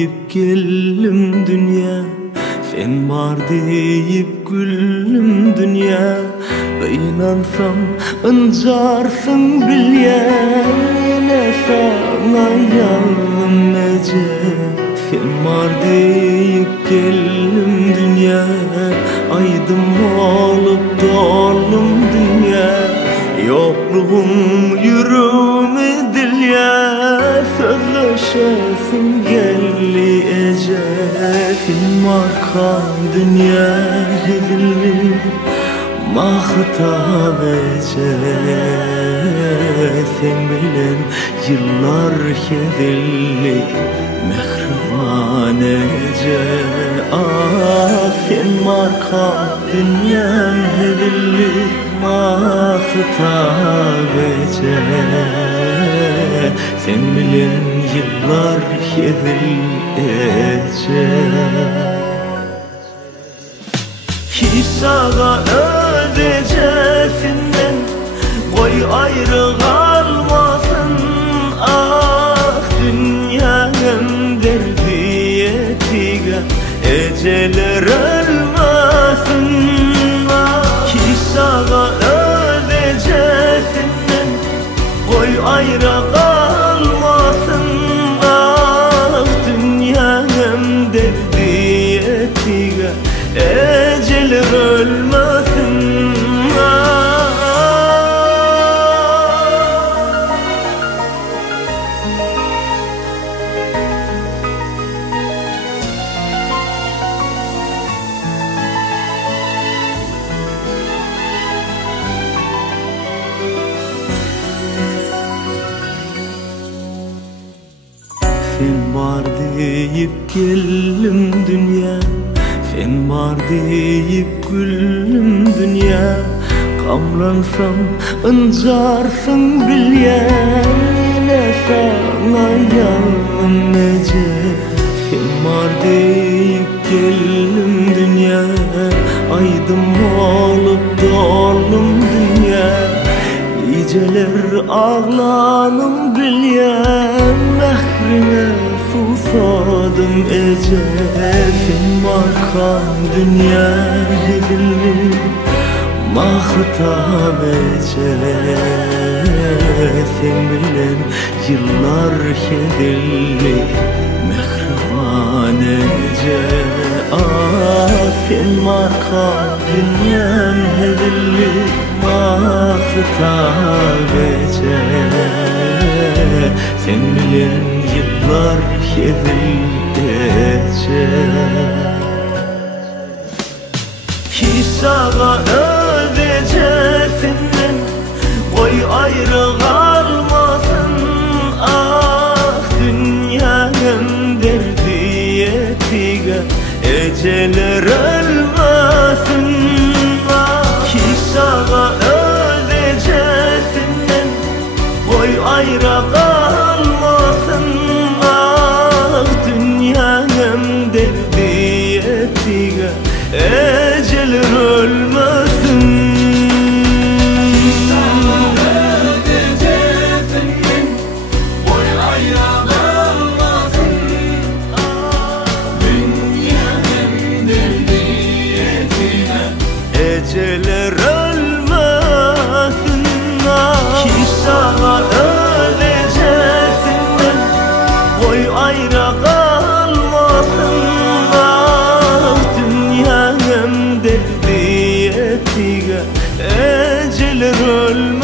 deyip geldim dünya, sen var deyip güldüm dünya. İnansam ıncarsın bilye, ne sana yandım nece. Sen var deyip geldim dünya, aydım olup doldum dünya. Yokluğum yüreğime dilye, sözleşesin gelli ece. Sen marka dünya hedilli, mahtab ece. Sen bilen yıllar hedilli, mehriban ece. Ah sen marka dünya hedilli, mahtab ece. Sen bilen yıllar hedil ece. Hissaga ödecesinden koy ayrı kalmasın. Ah dünyanın derdi yetiga, eceler ölmesin. Hissaga ödecesinden koy ayrı kalmasın. Ah dünyanın derdi yetiga, eceler ölmesin. Sen var deyip geldim dünya, sen var deyip güldüm dünya. Kamransam ıncarsın bilye, ne sana yandım nece. Sen var deyip geldim dünya, aydım olup doldum dünya. Geceler ağlanım bilye, mehrine susadım ece. Sen marka dünya hedilli, mahtab ece. Sen bilen yıllar hedilli, mehriban ece. Ah sen marka dünya hedilli, mahtab ece. Sen bilen yıllar hedil ece. Hissaga ödecesinden koy ayrı kalmasın. Ah dünyanın derdi yetiga, eceler ölmesin. Hissaga ödecesinden koy ayrı kalmasın. Ah dünyanın derdi yetiga, eceler ölmesin. Eceler ölmesin. Hissaga ödecesinden koy ayrı kalmasın. Ah dünyanın derdi yetiga, eceler ölmesin.